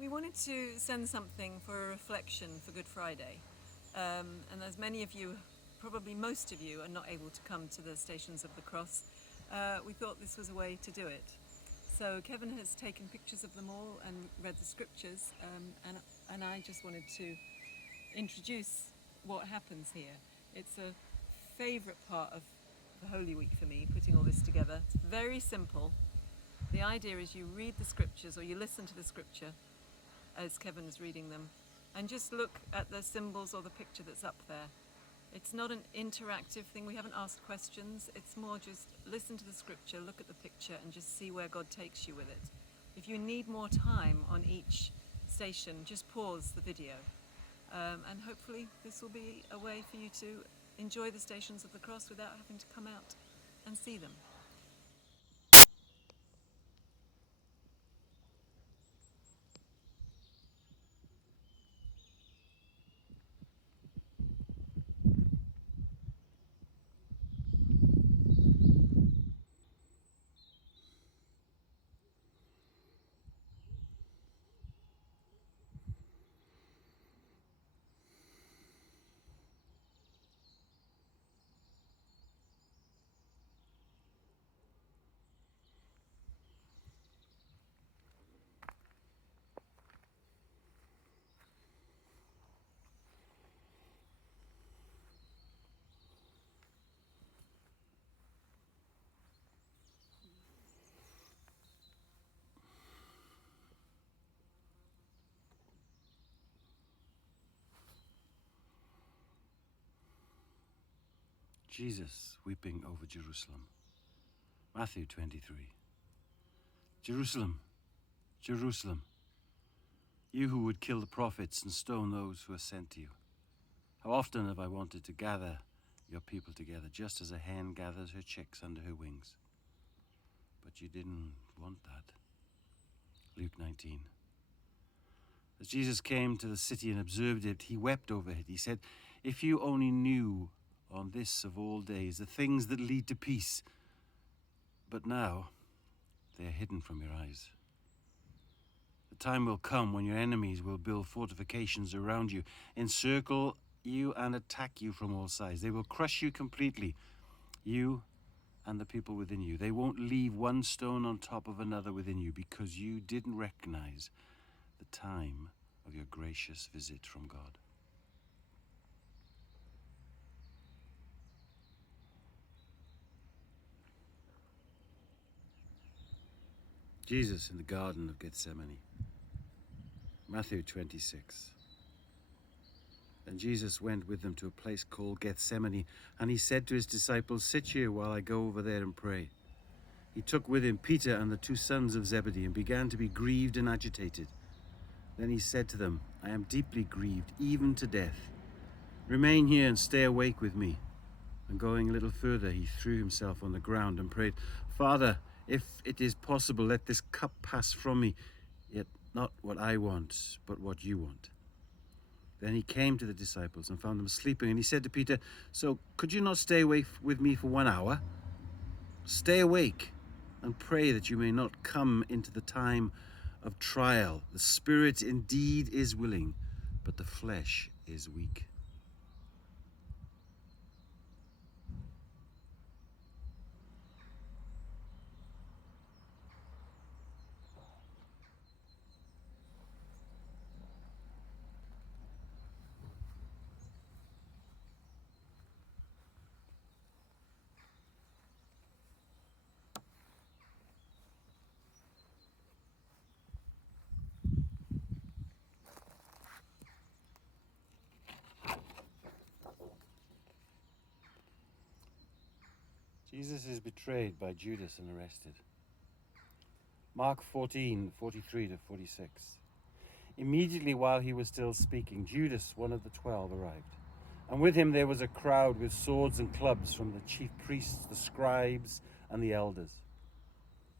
We wanted to send something for a reflection for Good Friday. And as many of you, probably most of you, are not able to come to the Stations of the Cross, we thought this was a way to do it. So Kevin has taken pictures of them all and read the scriptures, and I just wanted to introduce what happens here. It's a favourite part of the Holy Week for me, putting all this together. It's very simple. The idea is you read the scriptures or you listen to the scripture as Kevin is reading them, and just look at the symbols or the picture that's up there. It's not an interactive thing, we haven't asked questions, it's more just listen to the scripture, look at the picture and just see where God takes you with it. If you need more time on each station, just pause the video, and hopefully this will be a way for you to enjoy the Stations of the Cross without having to come out and see them. Jesus weeping over Jerusalem. Matthew 23. Jerusalem, Jerusalem, you who would kill the prophets and stone those who are sent to you. How often have I wanted to gather your people together, just as a hen gathers her chicks under her wings. But you didn't want that. Luke 19. As Jesus came to the city and observed it, he wept over it. He said, if you only knew on this of all days the things that lead to peace, but now they are hidden from your eyes. The time will come when your enemies will build fortifications around you, encircle you and attack you from all sides. They will crush you completely, you and the people within you. They won't leave one stone on top of another within you, because you didn't recognize the time of your gracious visit from God. Jesus in the Garden of Gethsemane. Matthew 26. Then Jesus went with them to a place called Gethsemane, and he said to his disciples, sit here while I go over there and pray. He took with him Peter and the two sons of Zebedee and began to be grieved and agitated. Then he said to them, I am deeply grieved, even to death. Remain here and stay awake with me. And going a little further, he threw himself on the ground and prayed, Father, if it is possible, let this cup pass from me, yet not what I want, but what you want. Then he came to the disciples and found them sleeping, and he said to Peter, so could you not stay awake with me for 1 hour? Stay awake and pray that you may not come into the time of trial. The spirit indeed is willing, but the flesh is weak. Jesus is betrayed by Judas and arrested. Mark 14:43 to 46. Immediately while he was still speaking, Judas, one of the 12, arrived. And with him there was a crowd with swords and clubs from the chief priests, the scribes, and the elders.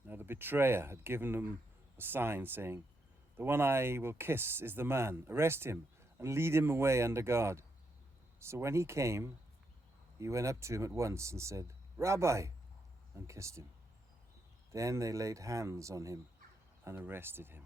Now the betrayer had given them a sign, saying, the one I will kiss is the man. Arrest him and lead him away under guard. So when he came, he went up to him at once and said, Rabbi, and kissed him. Then they laid hands on him and arrested him.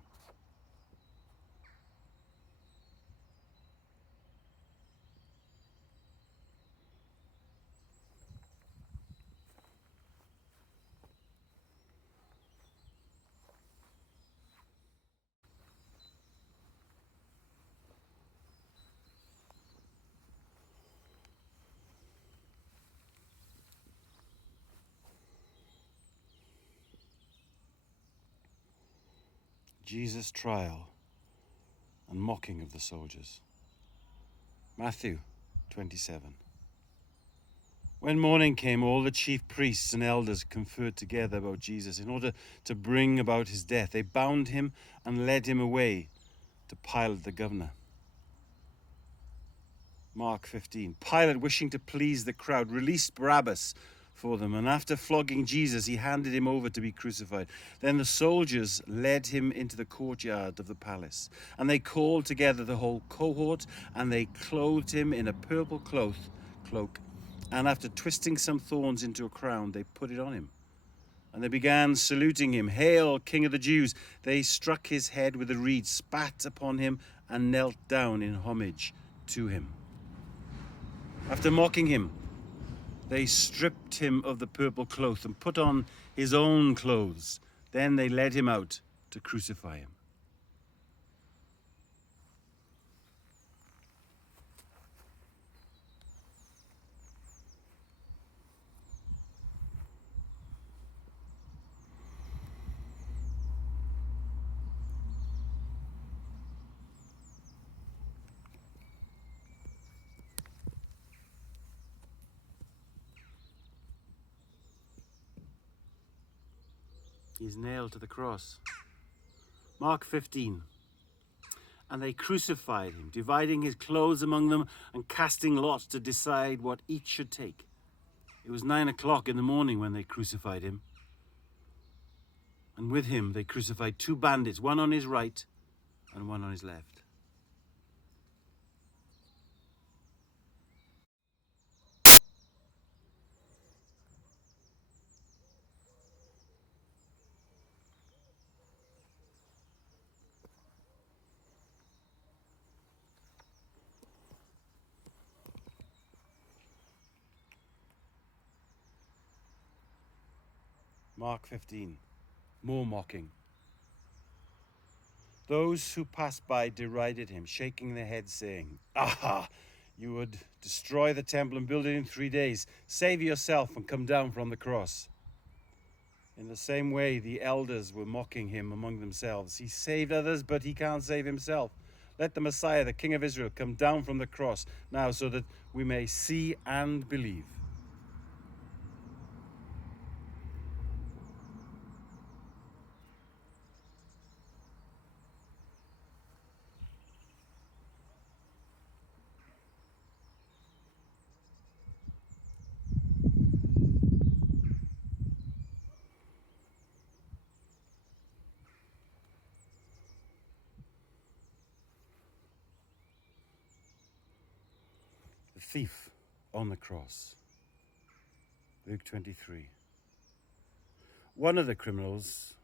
Jesus' trial and mocking of the soldiers. Matthew 27. When morning came, all the chief priests and elders conferred together about Jesus in order to bring about his death. They bound him and led him away to Pilate the governor. Mark 15. Pilate, wishing to please the crowd, released Barabbas for them, and after flogging Jesus, he handed him over to be crucified. Then the soldiers led him into the courtyard of the palace, and they called together the whole cohort, and they clothed him in a purple cloak, and after twisting some thorns into a crown, they put it on him. And they began saluting him, "Hail, King of the Jews!" They struck his head with a reed, spat upon him, and knelt down in homage to him. After mocking him, they stripped him of the purple cloth and put on his own clothes. Then they led him out to crucify him. He's nailed to the cross. Mark 15. And they crucified him, dividing his clothes among them and casting lots to decide what each should take. It was 9 o'clock in the morning when they crucified him. And with him they crucified two bandits, one on his right and one on his left. Mark 15. More mocking. Those who passed by derided him, shaking their heads, saying, "Aha! You would destroy the temple and build it in 3 days. Save yourself and come down from the cross." In the same way, the elders were mocking him among themselves. He saved others, but he can't save himself. Let the Messiah, the King of Israel, come down from the cross now so that we may see and believe. The thief on the cross. Luke 23. One of the criminals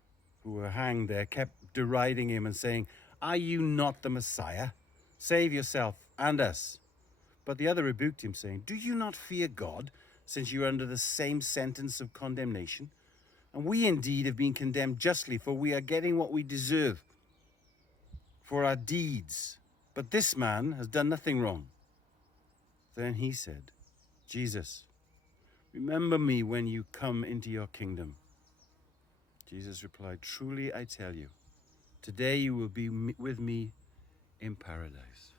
who were hanged there kept deriding him and saying, "Are you not the Messiah? Save yourself and us." But the other rebuked him, saying, "Do you not fear God, since you are under the same sentence of condemnation? And we indeed have been condemned justly, for we are getting what we deserve for our deeds. But this man has done nothing wrong." Then he said, "Jesus, remember me when you come into your kingdom." Jesus replied, "Truly I tell you, today you will be with me in paradise."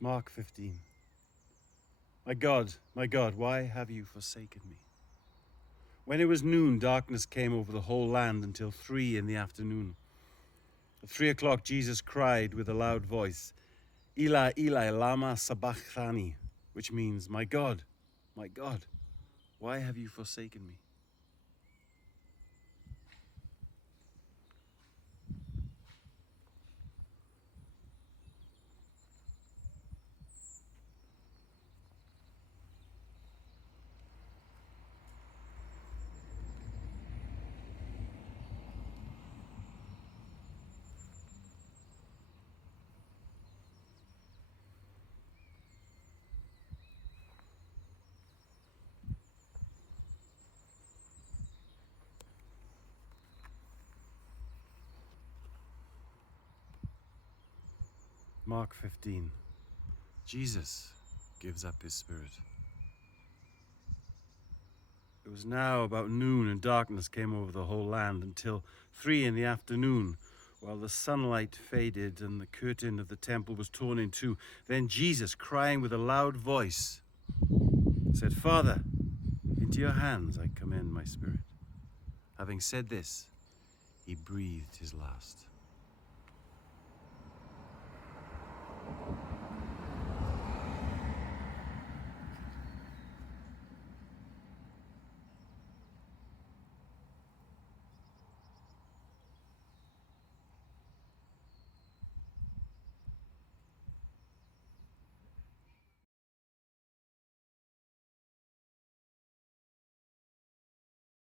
Mark 15. My God, why have you forsaken me?" When it was noon, darkness came over the whole land until 3 in the afternoon. At 3 o'clock, Jesus cried with a loud voice, "Eli, Eli, lama sabachthani," which means, my God, why have you forsaken me?" Mark 15. Jesus gives up his spirit. It was now about noon, and darkness came over the whole land until 3 in the afternoon, while the sunlight faded and the curtain of the temple was torn in two. Then Jesus, crying with a loud voice, said, "Father, into your hands I commend my spirit." Having said this, he breathed his last.